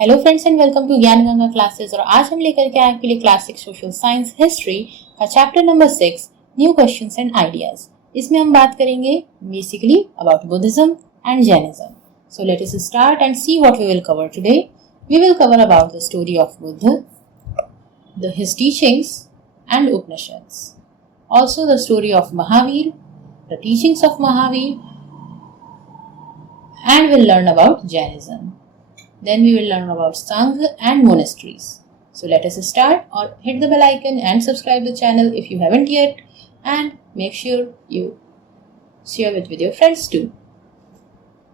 Hello friends and welcome to Gyan Ganga classes. और आज हम लेकर के आए आपके लिए क्लास 6 सोशल साइंस हिस्ट्री का chapter number 6 new questions and ideas. इसमें हम बात करेंगे basically about Buddhism and Jainism. So let us start and see what we will cover today. We will cover about the story of Buddha, his teachings and Upanishads. Also the story of Mahavir, the teachings of Mahavir, and we'll learn about Jainism. Then we will learn about Sangha and monasteries. So let us start, or hit the bell icon and subscribe the channel if you haven't yet, and make sure you share it with your friends too.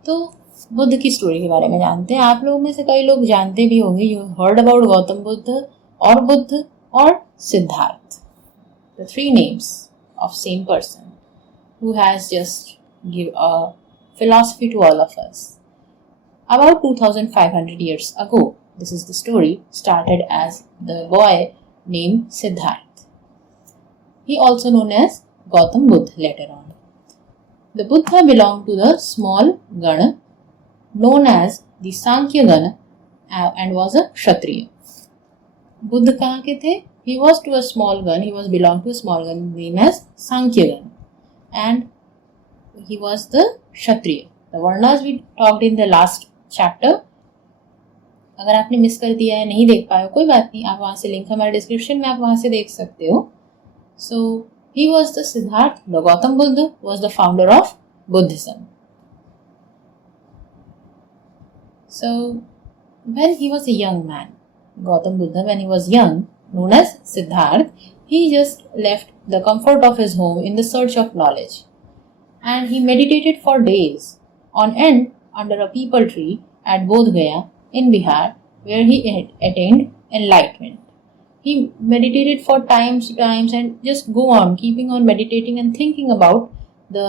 तो बुद्ध की story के बारे में जानते हैं। आप लोगों में से कई लोग जानते भी होंगे, you heard about Gautam Buddha और Siddharth, the three names of same person who has just give a philosophy to all of us. About 2500 years ago, this is the story, started as the boy named Siddharth. He also known as Gautam Buddha later on. The Buddha belonged to the small Gana known as the Sankhya Gana and was a Kshatriya. Buddha कहाँ के थे? He was to a small Gana, he was belonged to a small Gana named as Sankhya Gana, and he was the Kshatriya. The Varnas we talked in the last chapter. अगर आपने miss कर दिया है, नहीं देख पाए हो, कोई बात नहीं, आप वहां से लिंक हमारे डिस्क्रिप्शन में आप वहां से देख सकते हो। So he was the Siddharth, the Gautama Buddha was the founder of Buddhism. So when he was a young man, Gautama Buddha when he was young known as Siddharth, he just left the comfort of his home in the search of knowledge, and he meditated for days on end under a peepal tree at Bodh Gaya in Bihar, where he attained enlightenment. He meditated for times and just go on keeping on meditating and thinking about the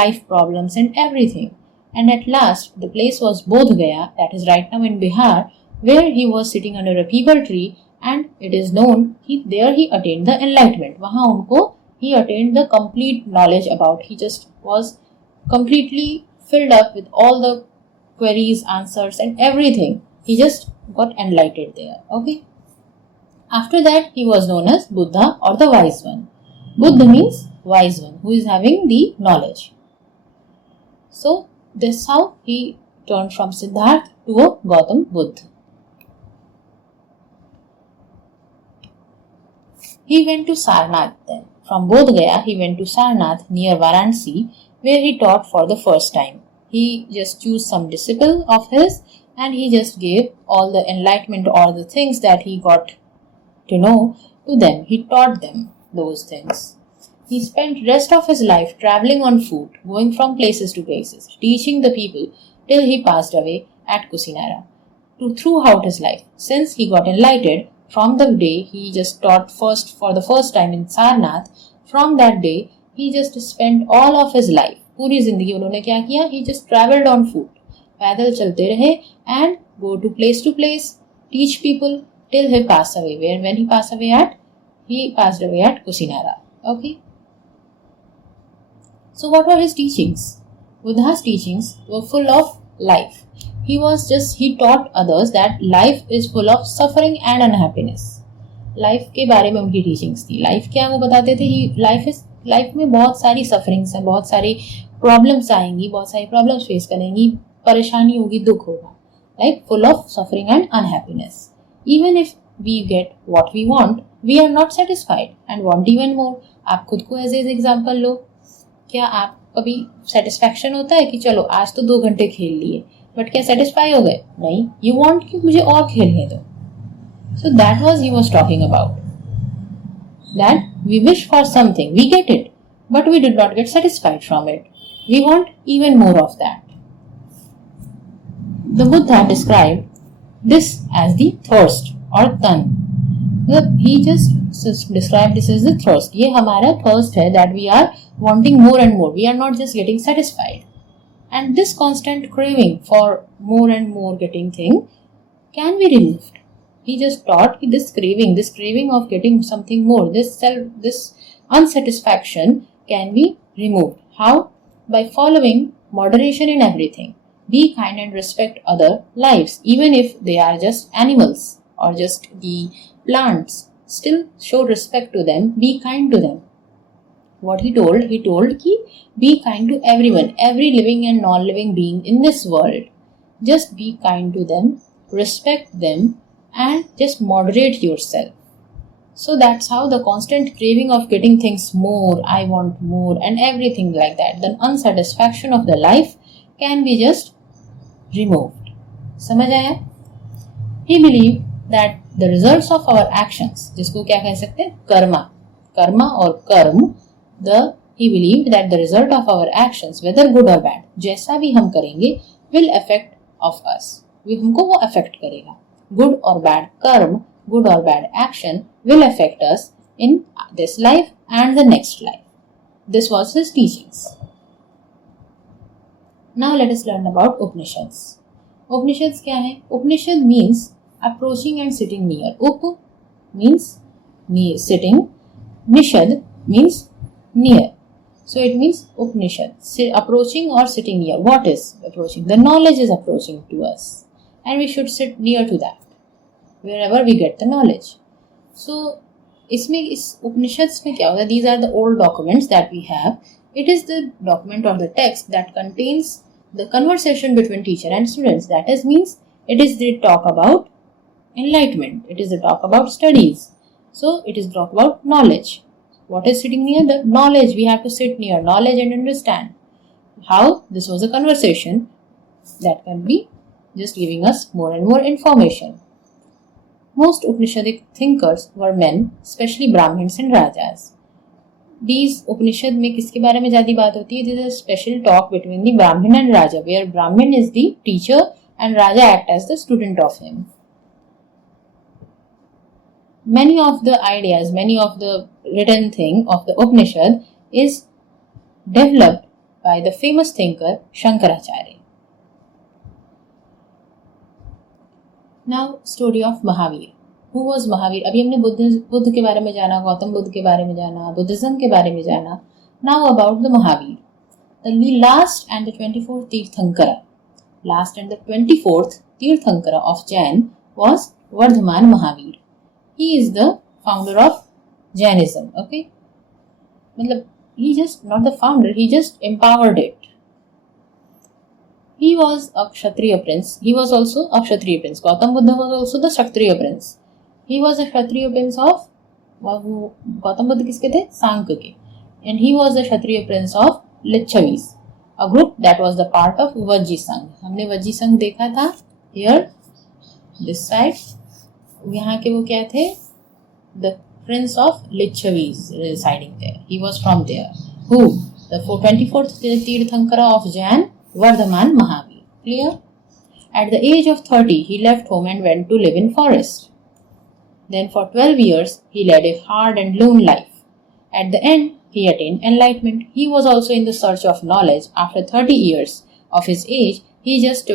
life problems and everything. And at last the place was Bodh Gaya, that is right now in Bihar, where he was sitting under a peepal tree, and it is known there he attained the enlightenment. वहाँ उनको he attained the complete knowledge about, he just was completely filled up with all the queries, answers and everything. He just got enlightened there. Okay. After that he was known as Buddha or the wise one. Buddha means wise one who is having the knowledge. So this is how he turned from Siddharth to a Gautam Buddha. He went to Sarnath then. From Bodh Gaya he went to Sarnath near Varanasi, where he taught for the first time. He just chose some disciple of his and he just gave all the enlightenment, all the things that he got to know to them. He taught them those things. He spent rest of his life traveling on foot, going from places to places, teaching the people till he passed away at Kusinara. Throughout his life, since he got enlightened, from the day he just taught for the first time in Sarnath, from that day he just spent all of his life, पूरी जिंदगी उन्होंने क्या किया? He just traveled on foot, पैदल चलते रहे and go to place, teach people till he passed away. When he passed away at Kusinara. Okay. So what were his teachings? Buddha's teachings were full of life. He taught others that life is full of suffering and unhappiness. Life के बारे में उनकी teachings थी। Life क्या वो बताते थे? Life में बहुत सारी सफरिंग्स हैं, बहुत सारी प्रॉब्लम्स आएंगी, बहुत सारी प्रॉब्लम्स फेस करेंगी, परेशानी होगी, दुख होगा, like full of suffering and unhappiness. Even if we get what we want, we are not satisfied and want even more. आप खुद को एज एग्जांपल लो। क्या आप कभी सेटिस्फैक्शन होता है कि चलो आज तो 2 घंटे खेल लिए, बट क्या सेटिस्फाई हो गए? नहीं, यू वांट कि मुझे और खेलने दो। So that was he was talking about. That we wish for something, we get it, but we did not get satisfied from it. We want even more of that. The Buddha described this as the thirst or tan. He just described this as the thirst. ये हमारा thirst है, that we are wanting more and more. We are not just getting satisfied. And this constant craving for more and more getting thing can be removed. He just taught this craving of getting something more, this unsatisfaction can be removed. How? By following moderation in everything. be kind and respect other lives, even if they are just animals or just the plants. Still show respect to them, be kind to them. What he told ki be kind to everyone, every living and non-living being in this world. Just be kind to them, respect them, and just moderate yourself. So that's how the constant craving of getting things more, I want more, and everything like that, the unsatisfaction of the life can be just removed. समझ आया? He believed that the results of our actions, जिसको क्या कह सकते हैं? कर्मा और कर्म, he believed that the result of our actions, whether good or bad, जैसा भी हम करेंगे, will affect of us. हमको वो affect करेगा. Good or bad कर्म, good or bad action will affect us in this life and the next life. This was his teachings. Now let us learn about Upanishads. Upanishads क्या है? Upanishad means approaching and sitting near. Up means near, sitting. Nishad means near. So it means Upanishad, approaching or sitting near. What is approaching? The knowledge is approaching to us, and we should sit near to that, wherever we get the knowledge. So, इस Upanishads में क्या होता है? These are the old documents that we have. It is the document or the text that contains the conversation between teacher and students. That is means it is the talk about enlightenment. It is the talk about studies. So, it is talk about knowledge. What is sitting near? The knowledge. We have to sit near knowledge and understand how this was a conversation that can be just giving us more and more information. Most Upanishadic thinkers were men, especially Brahmins and Rajas. These Upanishad में किसके बारे में ज़्यादा बात होती है? There is a special talk between the Brahmin and Raja, where Brahmin is the teacher and Raja act as the student of him. Many of the ideas, many of the written thing of the Upanishad is developed by the famous thinker Shankaracharya. Now, story of Mahavir. Who was Mahavir? अभी हमने बुद्ध के बारे में जाना, गौतम बुद्ध के बारे में जाना, बुद्धिज्म के बारे में जाना. Now about the Mahavir. The last and the 24th Tirthankara of Jain was Vardhaman Mahavir. He is the founder of Jainism. Okay, he just not the founder, he just empowered it. He was a Kshatriya prince. He was also a Kshatriya prince. Gautam Buddha was also the Kshatriya prince. He was a Kshatriya prince of Gautam Buddha किसके थे? सांख्य के. And he was the Kshatriya prince of Lichavis, a group that was the part of Vajji Sangh. हमने Vajji Sangh देखा था. Here, this side. यहाँ के वो क्या थे? The prince of Lichavis residing there. He was from there. Who? The 24th Tirthankara of Jain, Vardhaman Mahavir. Clear? At the age of 30, he left home and went to live in forest. Then for 12 years, he led a hard and lone life. At the end, he attained enlightenment. He was also in the search of knowledge. After 30 years of his age, he just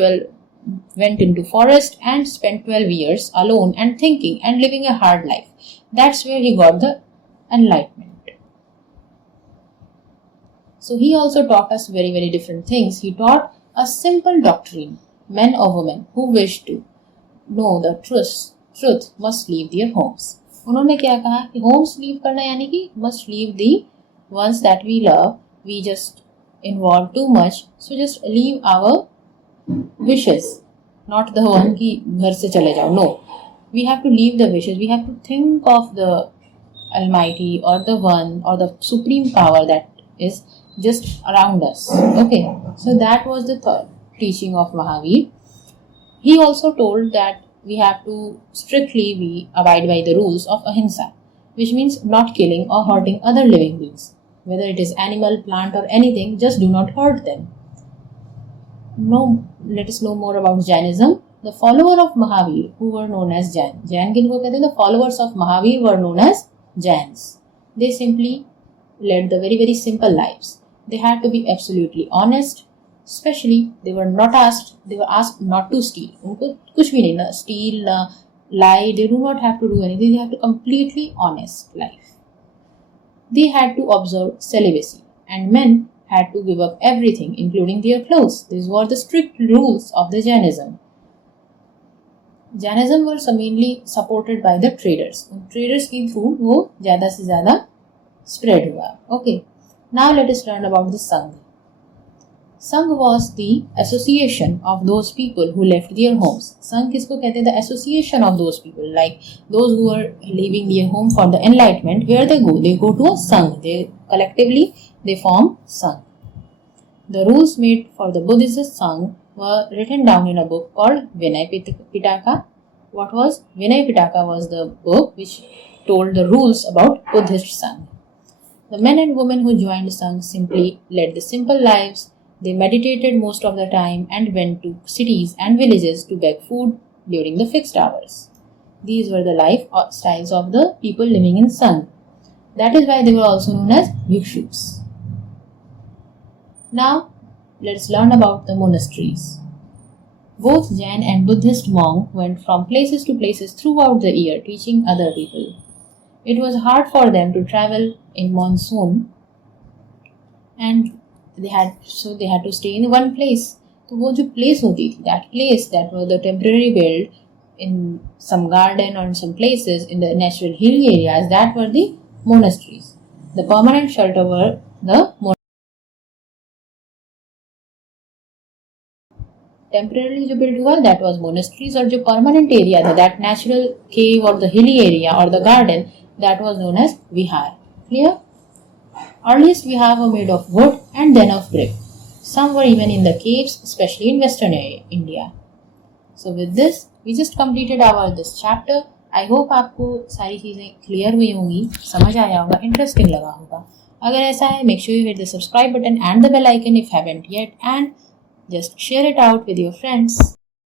went into forest and spent 12 years alone and thinking and living a hard life. That's where he got the enlightenment. So he also taught us very, very different things. He taught a simple doctrine. Men or women who wish to know the truth must leave their homes. उन्होंने क्या कहा कि homes leave करना यानी कि must leave the ones that we love. We just involve too much. So just leave our wishes. Not the one कि घर से चले जाओ. No. We have to leave the wishes. We have to think of the Almighty or the One or the Supreme Power that is just around us. Okay. So that was the third teaching of Mahavir. He also told that we have to strictly abide by the rules of ahimsa, which means not killing or hurting other living beings. Whether it is animal, plant or anything, just do not hurt them. Let us know more about Jainism. The follower of Mahavir, who were known as Jain. Jain किनको कहते हैं? The followers of Mahavir were known as Jains. They simply led the very, very simple lives. They had to be absolutely honest. Especially, they were asked not to steal. उनको कुछ भी नहीं, ना steal, ना lie. They do not have to do anything. They have to completely honest life. They had to observe celibacy, and men had to give up everything, including their clothes. These were the strict rules of the Jainism. Jainism was mainly supported by the traders. उन traders के through वो ज़्यादा से ज़्यादा spread हुआ. Okay. Now let us learn about the Sangh. Sangh was the association of those people who left their homes. Sangh किसको कहते हैं? The association of those people, like those who are leaving their home for the enlightenment. Where they go? They go to a Sangh. They collectively form Sangh. The rules made for the Buddhist Sangh were written down in a book called Vinay Pitaka. What was Vinay Pitaka? Was the book which told the rules about Buddhist Sangh. The men and women who joined Sangh simply led the simple lives. They meditated most of the time and went to cities and villages to beg food during the fixed hours. These were the lifestyles of the people living in Sangh. That is why they were also known as bhikshuks. Now, let's learn about the monasteries. Both Jain and Buddhist monks went from places to places throughout the year teaching other people. It was hard for them to travel in monsoon and they had to stay in one place. तो वो जो place होती थी, that place that were the temporary built in some garden or in some places in the natural hilly areas, that were the monasteries. The permanent shelter were the temporarily जो built हुआ, that was monasteries, और जो permanent area था, that natural cave or the hilly area or the garden, that was known as vihar. Clear? Earliest vihar were made of wood and then of brick. Some were even in the caves, especially in western India. So with this, we just completed this chapter. I hope आपको सारी चीज़ें clear हुई होंगी, समझ आया होगा, interesting लगा होगा. अगर ऐसा है, make sure you hit the subscribe button and the bell icon if haven't yet, and just share it out with your friends.